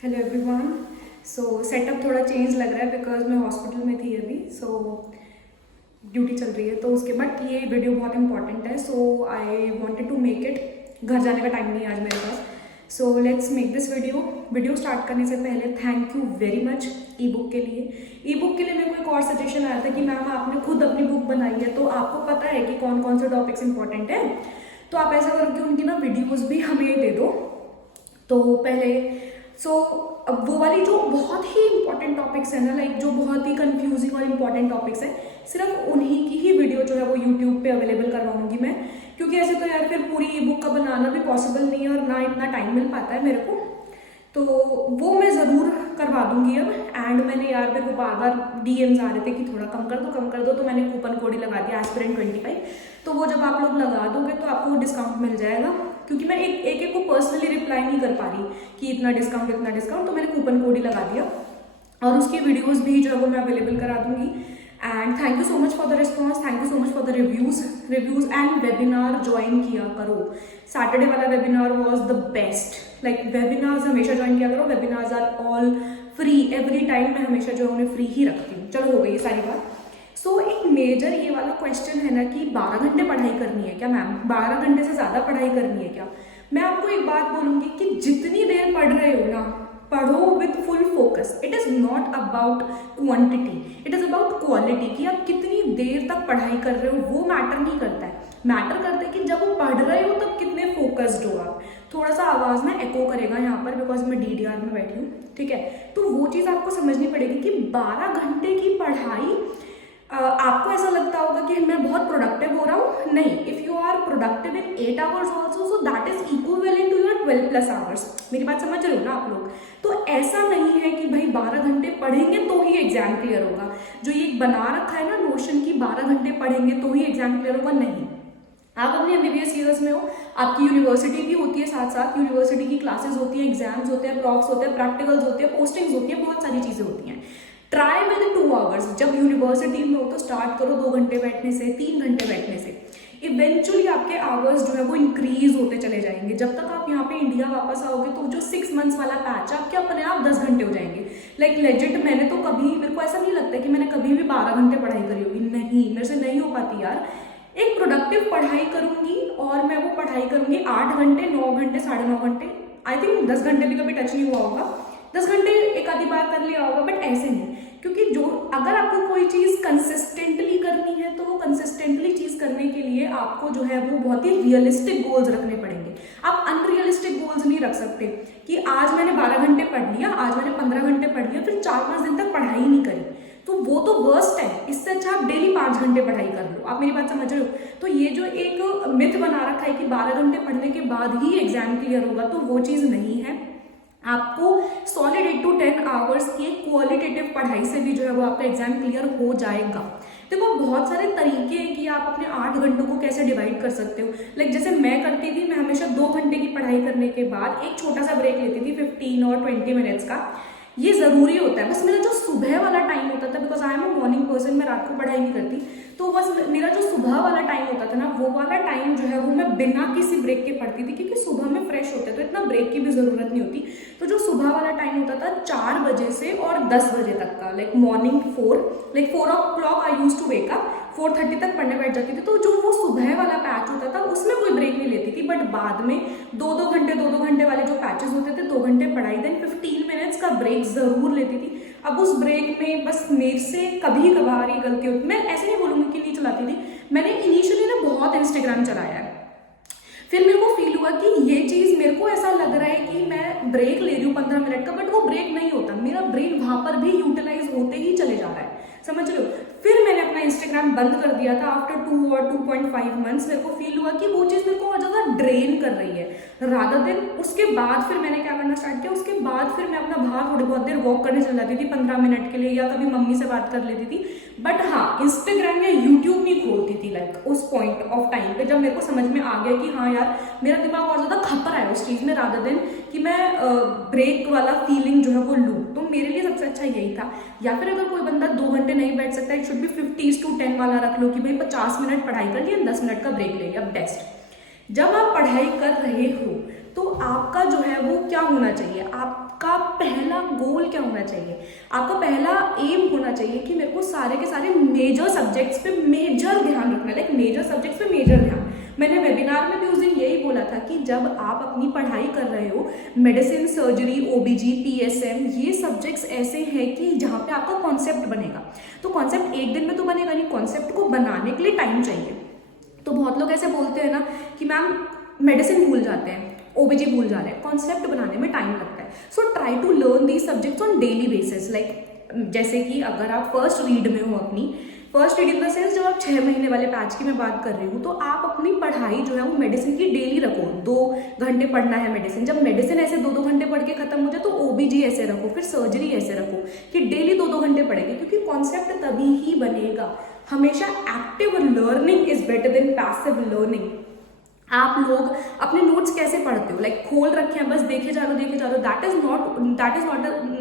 Hello everyone. So setup थोड़ा change लग रहा है बिकॉज मैं हॉस्पिटल में थी अभी। ड्यूटी चल रही है तो उसके बाद ये वीडियो बहुत इंपॉर्टेंट है। So I wanted to make it. घर जाने का टाइम नहीं है आज मेरे पास। So let's make this video start करने से पहले thank you very much ebook के लिए। ई बुक के लिए मेरे को एक और सजेशन आया था कि मैम आपने खुद अपनी बुक बनाई है तो आपको पता है कि कौन कौन से टॉपिक्स इंपॉर्टेंट है, तो आप ऐसा करो कि उनकी ना वीडियोज़ भी हमें दे दो। तो पहले अब वो वाली जो बहुत ही इंपॉर्टेंट टॉपिक्स है ना, लाइक जो बहुत ही कंफ्यूजिंग और इम्पॉर्टेंट टॉपिक्स है, सिर्फ उन्हीं की ही वीडियो जो है वो यूट्यूब पे अवेलेबल करवाऊंगी मैं। क्योंकि ऐसे तो यार फिर पूरी ई बुक का बनाना भी पॉसिबल नहीं है और ना इतना टाइम मिल पाता है मेरे को, तो वो मैं ज़रूर करवा दूंगी अब। एंड मैंने यार मेरे को बार बार डीएम्स आ रहे थे कि थोड़ा कम कर दो, तो मैंने कूपन कोड ही लगा दिया एस्पिरेंट 25। तो वो जब आप लोग लगा दोगे तो आपको डिस्काउंट मिल जाएगा, क्योंकि मैं एक को पर्सनली रिप्लाई नहीं कर पा रही कि इतना डिस्काउंट, तो मैंने कूपन कोड ही लगा दिया और उसकी वीडियोज़ भी जो है वो मैं अवेलेबल करा दूंगी। And thank you so much for the response, thank you so much for the reviews and webinar join किया करो। सैटरडे वाला webinar was the best. Like webinars हमेशा ज्वाइन किया करो, webinars are all free every time. मैं हमेशा जो है उन्हें फ्री ही रखती हूँ। चलो हो गई ये सारी बात। एक मेजर ये वाला क्वेश्चन है ना कि 12 घंटे पढ़ाई करनी है क्या मैम, 12 घंटे से ज़्यादा पढ़ाई करनी है क्या। मैं आपको एक बात बोलूँगी कि जितनी देर पढ़ रहे हो ना, पढ़ो with full focus. It is not about quantity, it is about quality. कि आप कितनी देर तक पढ़ाई कर रहे हो वो मैटर नहीं करता है, मैटर करता है कि जब वो पढ़ रहे हो तब कितने फोकस्ड हो आप। थोड़ा सा आवाज़ ना एको करेगा यहाँ पर बिकॉज मैं डीडीआर में बैठी हूँ, ठीक है। तो वो चीज़ आपको समझनी पड़ेगी कि 12 घंटे की पढ़ाई, आपको ऐसा लगता होगा कि मैं बहुत प्रोडक्टिव हो रहा हूँ। नहीं, if you are productive in 8 hours also, so that is equivalent to your 12+ hours. मेरी बात समझ रहे हो ना आप लोग। तो ऐसा नहीं है कि भाई 12 घंटे पढ़ेंगे तो ही एग्जाम क्लियर होगा। जो ये बना रखा है ना नोशन की 12 घंटे पढ़ेंगे तो ही एग्जाम क्लियर होगा, नहीं। आप अपने एमबीबीएस ईयर्स में हो, आपकी यूनिवर्सिटी भी होती है, साथ साथ यूनिवर्सिटी की क्लासेस होती हैं, एग्जाम्स होते हैं, प्रॉक्स होते हैं, प्रैक्टिकल्स होते हैं, पोस्टिंग्स होती है, बहुत सारी चीज़ें होती हैं। Try with 2 hours. जब यूनिवर्सिटी में हो तो स्टार्ट करो 2 घंटे बैठने से, 3 घंटे बैठने से। इवेंचुअली आपके आवर्स जो है वो इंक्रीज होते चले जाएंगे। जब तक आप यहाँ पे इंडिया वापस आओगे तो जो 6 मंथ्स वाला पैच है आपके अपने आप 10 घंटे हो जाएंगे। लाइक लेजिट मैंने तो कभी, मेरे को ऐसा नहीं लगता कि मैंने कभी भी 12 घंटे पढ़ाई करी होगी, नहीं, मेरे से नहीं हो पाती यार। एक प्रोडक्टिव पढ़ाई करूंगी और मैं वो पढ़ाई करूंगी 8 घंटे, 9 घंटे, 9.5 घंटे, आई थिंक 10 घंटे भी कभी टच नहीं हुआ होगा। 10 घंटे एक आधी बार कर लिया होगा, बट ऐसे नहीं। क्योंकि जो अगर आपको कोई चीज़ कंसिस्टेंटली करनी है तो वो कंसिस्टेंटली चीज़ करने के लिए आपको जो है वो बहुत ही रियलिस्टिक गोल्स रखने पड़ेंगे। आप अनरियलिस्टिक गोल्स नहीं रख सकते कि आज मैंने 12 घंटे पढ़ लिया, आज मैंने 15 घंटे पढ़ लिया, फिर 4-5 दिन तक पढ़ाई नहीं करी, तो वो तो वर्स्ट है। इससे अच्छा आप डेली 5 घंटे पढ़ाई कर लो। आप मेरी बात समझ रहे हो। तो ये जो एक मिथ बना रखा है कि 12 घंटे पढ़ने के बाद ही एग्जाम क्लियर होगा, तो वो चीज़ नहीं है। आपको सॉलिड 8 to 10 आवर्स की क्वालिटेटिव पढ़ाई से भी जो है वो आपका एग्जाम क्लियर हो जाएगा। देखो बहुत सारे तरीके हैं कि आप अपने 8 घंटों को कैसे डिवाइड कर सकते हो। लाइक जैसे मैं करती थी, मैं हमेशा 2 घंटे की पढ़ाई करने के बाद एक छोटा सा ब्रेक लेती थी 15 और 20 मिनट्स का। ये ज़रूरी होता है। बस मेरा जो सुबह वाला टाइम होता था, because I am a morning person, मैं रात को पढ़ाई नहीं करती, तो बस मेरा जो सुबह वाला टाइम होता था ना, वो वाला टाइम जो है वो मैं बिना किसी ब्रेक के पढ़ती थी, क्योंकि सुबह में फ्रेश होते तो इतना ब्रेक की भी ज़रूरत नहीं होती। तो जो सुबह वाला टाइम होता था 4 बजे से और 10 बजे तक का, like morning 4 o'clock I use to wake up, 4:30 तक पढ़ने बैठ जाती थी। तो जो वो सुबह वाला पैच होता था उसमें कोई ब्रेक नहीं लेती थी, बट बाद में 2-2 घंटे वाले जो पैचेस होते थे, 2 घंटे पढ़ाई, देन 15 मिनट्स का ब्रेक जरूर लेती थी। अब उस ब्रेक में बस मेरे से कभी कभार ये गलती होती, मैं ऐसे नहीं बोलूँगी कि नहीं चलाती थी, मैंने इनिशियली ना बहुत इंस्टाग्राम चलाया है। फिर मेरे को फील हुआ कि ये चीज़, मेरे को ऐसा लग रहा है कि मैं ब्रेक ले रही हूँ 15 मिनट का, बट वो ब्रेक नहीं होता, मेरा ब्रेन वहाँ पर भी यूटिलाइज होते ही चले जा रहा है, समझ रहे हो। फिर मैंने अपना इंस्टाग्राम बंद कर दिया था आफ्टर 2 और 2.5 मंथ्स। मेरे को फील हुआ कि वो चीज़ मेरे को बहुत ज़्यादा ड्रेन कर रही है रादर देन। उसके बाद फिर मैंने क्या करना स्टार्ट किया, उसके बाद फिर मैं अपना बाहर थोड़ी बहुत देर वॉक करने चल जाती थी 15 मिनट के लिए, या कभी मम्मी से बात कर लेती थी। बट हाँ, इंस्टाग्राम या यूट्यूब नहीं खोलती थी लाइक उस पॉइंट ऑफ टाइम पे, जब मेरे को समझ में आ गया कि हाँ यार मेरा दिमाग और ज़्यादा खप रहा है उस चीज़ में, रादर देन कि मैं ब्रेक वाला फीलिंग जो है वो लूँ। तो मेरे लिए सबसे अच्छा यही था। या फिर अगर कोई बंदा 2 घंटे नहीं बैठ सकता, इट शुड बी 50:10 वाला रख लो कि भाई 50 मिनट पढ़ाई कर लिया, 10 मिनट का ब्रेक ले लिया, बेस्ट। जब आप पढ़ाई कर रहे हो तो आपका जो है वो क्या होना चाहिए, आपका पहला क्या होना चाहिए, आपका पहला एम होना चाहिए कि मेरे को सारे के सारे मेजर सब्जेक्ट्स पे मेजर ध्यान रखना है, लाइक मेजर सब्जेक्ट्स पे मेजर ध्यान। मैंने वेबिनार में भी उस दिन यही बोला था कि जब आप अपनी पढ़ाई कर रहे हो, मेडिसिन, सर्जरी, ओबीजी, पीएसएम, ये सब्जेक्ट्स ऐसे हैं कि जहाँ पे आपका कॉन्सेप्ट बनेगा। तो कॉन्सेप्ट एक दिन में तो बनेगा नहीं, कॉन्सेप्ट को बनाने के लिए टाइम चाहिए। तो बहुत लोग ऐसे बोलते हैं ना कि मैम मेडिसिन भूल जाते हैं, ओबीजी भूल जा रहे हैं, कॉन्सेप्ट बनाने में टाइम लगता है। So try to learn these subjects on daily basis, like जैसे कि अगर आप फर्स्ट रीड में हो, अपनी first read in the sense जब आप 6 महीने वाले बैच की मैं बात कर रही हूँ, तो आप अपनी पढ़ाई जो है वो मेडिसिन की डेली रखो। 2 घंटे पढ़ना है मेडिसिन, जब मेडिसिन ऐसे 2-2 घंटे पढ़ के खत्म हो जाए तो ओबीजी ऐसे रखो, फिर सर्जरी ऐसे रखो कि डेली 2-2 घंटे पढ़ेंगे, क्योंकि कॉन्सेप्ट तभी ही बनेगा। हमेशा active learning is better than passive learning. आप लोग अपने नोट्स कैसे पढ़ते हो, लाइक खोल रखे हैं बस देखे जा रहे हो, दैट इज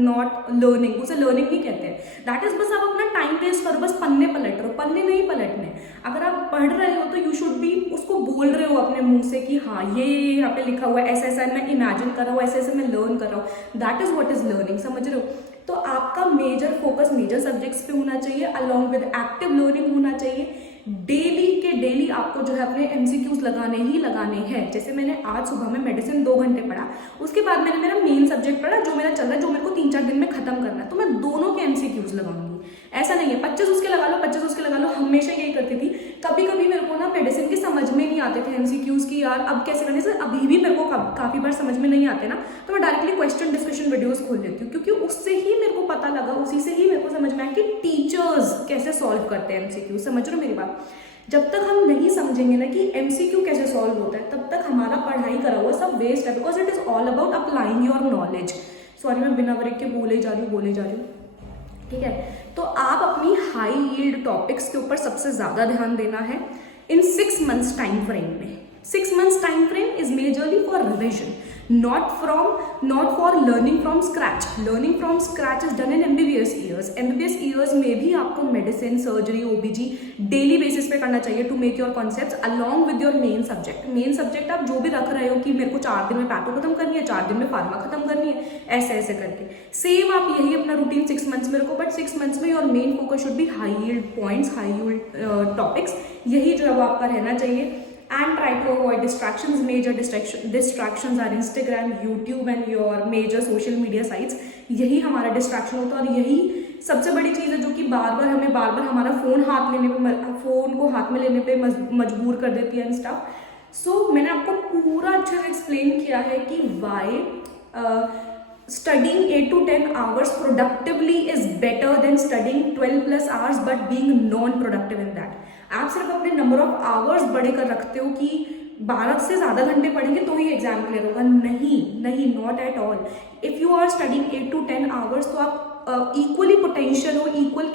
नॉट लर्निंग, उसे लर्निंग नहीं कहते हैं। दैट इज बस आप अपना टाइम वेस्ट करो, बस पन्ने पलट रहे हो, पन्ने नहीं पलटने। अगर आप पढ़ रहे हो तो यू शुड बी उसको बोल रहे हो अपने मुंह से कि हाँ ये यहाँ पे लिखा हुआ है, ऐसा ऐसा मैं इमेजिन कर रहा हूँ, ऐसे ऐसे मैं लर्न कर रहा हूँ, that is what is learning, समझ रहे हो। तो आपका मेजर फोकस मेजर सब्जेक्ट्स पे होना चाहिए, अलॉन्ग विद एक्टिव लर्निंग होना चाहिए। डेली के डेली आपको जो है अपने एमसीक्यूज लगाने ही लगाने हैं। जैसे मैंने आज सुबह में मेडिसिन 2 घंटे पढ़ा, उसके बाद मैंने मेरा मेन सब्जेक्ट पढ़ा जो मेरा चल रहा है, जो मेरे को 3-4 दिन में खत्म करना है, तो मैं दोनों के एमसीक्यूज लगाऊंगी। ऐसा नहीं है 25 उसके लगा लो, 25 उसके लगा लो, हमेशा यही करती थी। कभी कभी मेरे को ना मेडिसिन के समझ में नहीं आते थे एमसीक्यूज की, यार अब कैसे करने से, अभी भी मेरे को काफी बार समझ में नहीं आते ना, तो मैं डायरेक्टली क्वेश्चन डिस्कशन वीडियोस खोल लेती हूँ, क्योंकि उससे ही मेरे को पता लगा, उसी से ही मेरे को समझ में आया कि टीचर्स कैसे सॉल्व करते हैं एमसीक्यू। समझ रहे हो मेरी बात। जब तक हम नहीं समझेंगे ना कि एमसीक्यू कैसे सॉल्व होता है, तब तक हमारा पढ़ाई करा हुआ सब वेस्ट है, because it is all about applying your knowledge. Sorry मैं बिना ब्रेक के बोले जा रही हूँ, ठीक है। तो आप अपनी हाई यील्ड टॉपिक्स के ऊपर सबसे ज्यादा ध्यान देना है इन 6 मंथ्स टाइम फ्रेम में। 6 months time frame is majorly for revision, not for learning from scratch. Learning from scratch is done in MBBS years. MBBS years में भी आपको medicine, surgery, OBG daily basis पे करना चाहिए to make your concepts along with your main subject. Main subject आप जो भी रख रहे हो कि मेरे को 4 दिन में पैथो खत्म करनी है, 4 दिन में फार्मा खत्म करनी है, ऐसे ऐसे करके सेम आप यही अपना रूटीन 6 मंथ्स में रखो, बट 6 मंथ्स में your main focus should be high yield points, high yield topics, यही जो है वो आपका रहना चाहिए। And try to avoid distractions. Major distractions are Instagram, YouTube and your major social media sites. यही हमारा डिस्ट्रैक्शन होता है, और यही सबसे बड़ी चीज़ है जो कि बार बार हमारा फ़ोन को हाथ में लेने पे मजबूर कर देती है स्टफ। सो मैंने आपको पूरा अच्छे से एक्सप्लेन किया है कि Y studying 8 to 10 hours productively is better than studying 12+ hours but being non-productive in that. आप सिर्फ अपने नंबर ऑफ आवर्स बढ़े कर रखते हो कि 12 से ज़्यादा घंटे पढ़ेंगे तो ही एग्जाम क्लियर होगा, नहीं, not at all. If you are studying 8 to 10 hours तो आप इक्वली पोटेंशियल हो, इक्वली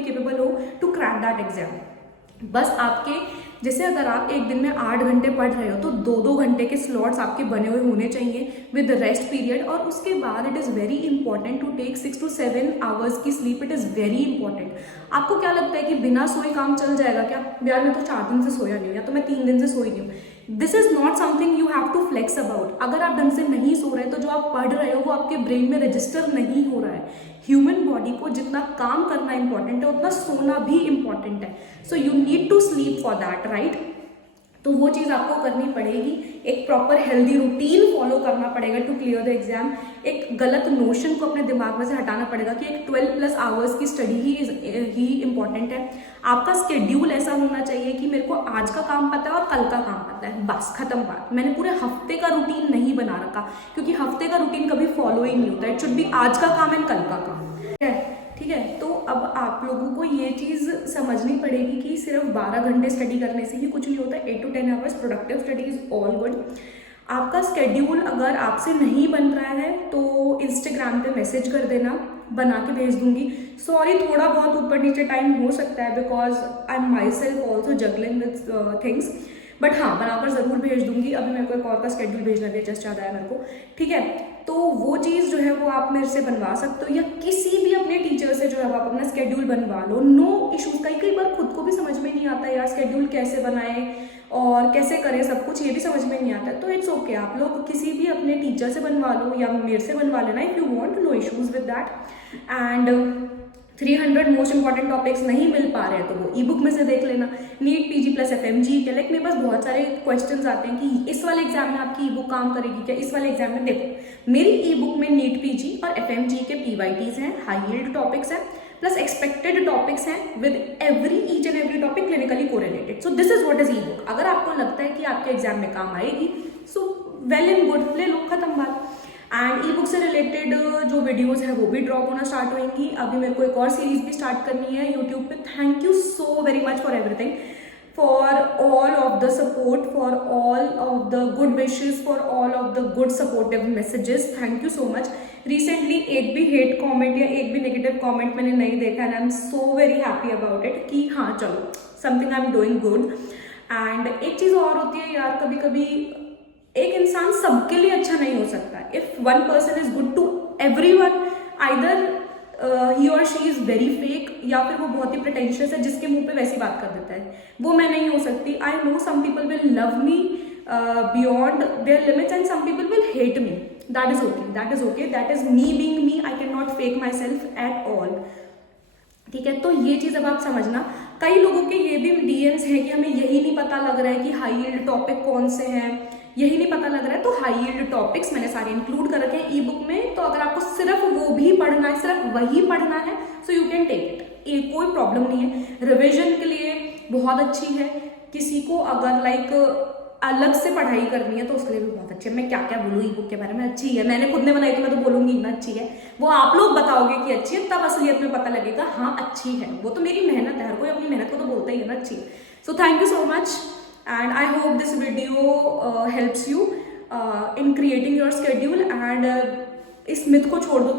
केपेबल हो टू क्रैक दैट एग्जाम। बस आपके जैसे अगर आप एक दिन में 8 घंटे पढ़ रहे हो तो 2-2 घंटे के स्लॉट्स आपके बने हुए होने चाहिए विद रेस्ट पीरियड, और उसके बाद it is very important to take 6 to 7 hours की sleep. It is very important. आपको क्या लगता है कि बिना सोए काम चल जाएगा क्या? यार मैं तो 4 दिन से सोया नहीं हूँ, या तो मैं 3 दिन से सोई नहीं हूँ। This is not something you have to flex about. अगर आप ढंग से नहीं सो रहे तो जो आप पढ़ रहे हो वो आपके ब्रेन में रजिस्टर नहीं हो रहा है। ह्यूमन बॉडी को जितना काम करना इंपॉर्टेंट है उतना सोना भी इंपॉर्टेंट है। So you need to sleep for that, right. तो वो चीज़ आपको करनी पड़ेगी, एक प्रॉपर हेल्दी रूटीन फॉलो करना पड़ेगा टू क्लियर द एग्जाम। एक गलत नोशन को अपने दिमाग में से हटाना पड़ेगा कि एक 12+ hours की स्टडी ही इंपॉर्टेंट है। आपका स्केड्यूल ऐसा होना चाहिए कि मेरे को आज का काम पता है और कल का काम पता है, बस खत्म बात। मैंने पूरे हफ्ते का रूटीन नहीं बना रखा, क्योंकि हफ्ते का रूटीन कभी फॉलो ही नहीं होता। इट शुड बी आज का काम एंड कल का काम, ठीक है। तो अब आप लोगों को ये चीज़ समझनी पड़ेगी कि सिर्फ 12 घंटे स्टडी करने से ही कुछ नहीं होता। 8 to 10 hours productive study is all good. आपका स्केड्यूल अगर आपसे नहीं बन रहा है तो इंस्टाग्राम पे मैसेज कर देना, बना के भेज दूंगी। सॉरी थोड़ा बहुत ऊपर नीचे टाइम हो सकता है, because I am my self also juggling with things, but हाँ बनाकर ज़रूर भेज दूंगी। अभी मेरे को एक और का स्केड्यूल भेजना भी जस्ट याद आया मेरे को, ठीक है। तो वो चीज़ जो है वो आप मेरे से बनवा सकते हो, या किसी भी अपने टीचर से जो है आप अपना स्केड्यूल बनवा लो, नो इशूज़। कई बार खुद को भी समझ में नहीं आता यार स्केड्यूल कैसे बनाए, और कैसे करें सब कुछ, ये भी समझ में नहीं आता है। तो इट्स ओके, आप लोग किसी भी अपने टीचर से बनवा लो या मेरे से बनवा लेना, if you want, no issues with that. And 300 most important topics नहीं मिल पा रहे हैं तो वो ई बुक में से देख लेना। नीट पीजी प्लस FMG के, लाइक मेरे पास बहुत सारे क्वेश्चंस आते हैं कि इस वाले एग्जाम में आपकी ई बुक काम करेगी क्या, इस वाले एग्जाम में। देखो मेरी ई बुक में नीट पीजी और FMG के PYTs हैं, हाई यील्ड टॉपिक्स हैं, प्लस एक्सपेक्टेड टॉपिक्स हैं with each and every topic clinically correlated. So this is what is E book. अगर आपको लगता है कि आपके एग्जाम में काम आएगी, सो वेल एंड गुड, ले लो, खत्म बात। एंड ई बुक से रिलेटेड जो वीडियोस है वो भी ड्रॉप होना स्टार्ट होंगी। अभी मेरे को एक और सीरीज भी स्टार्ट करनी है यूट्यूब पे। Thank you so very much for everything, for all of the support, for all of the good wishes, for all of the good supportive messages. Thank you so much. Recently एक भी hate comment या एक भी negative comment मैंने नहीं देखा, and I'm so very happy about it कि हाँ चलो something I'm doing good. And एक चीज़ और होती है यार, कभी कभी एक इंसान सबके लिए अच्छा नहीं हो सकता। If one person is good to everyone, either ही और शी इज वेरी फेक, या फिर वो बहुत ही प्रिटेंशियस है जिसके मुंह पे वैसी बात कर देता है, वो मैं नहीं हो सकती। I know some people will love me beyond their limits and some people will hate me. That is okay, that is okay, that is me being me. I can not fake myself at all, ठीक है। तो ये चीज़ अब आप समझना। कई लोगों के ये भी DMs हैं कि हमें यही नहीं पता लग रहा है कि हाई यील्ड टॉपिक कौन से हैं, यही नहीं पता लग रहा है। तो हाई यील्ड टॉपिक्स मैंने सारे इंक्लूड कर रखे हैं ई बुक में, तो अगर आपको सिर्फ वो भी पढ़ना है, सिर्फ वही पढ़ना है, so you can take it, ये कोई प्रॉब्लम नहीं है। रिविजन के लिए बहुत अच्छी है। किसी को अगर लाइक अलग से पढ़ाई करनी है तो उसके लिए भी बहुत अच्छी है। मैं क्या क्या बोलूँ ई बुक के बारे में, अच्छी है। मैंने खुद ने बनाई तो मैं तो बोलूँगी ना अच्छी है, वो आप लोग बताओगे कि अच्छी है, तब असलियत में पता लगेगा हाँ अच्छी है। वो तो मेरी मेहनत है, हर कोई अपनी मेहनत को तो बोलता ही है ना अच्छी। So thank you so much, and I hope this video helps you in creating your schedule, and इस मिथ को छोड़ दो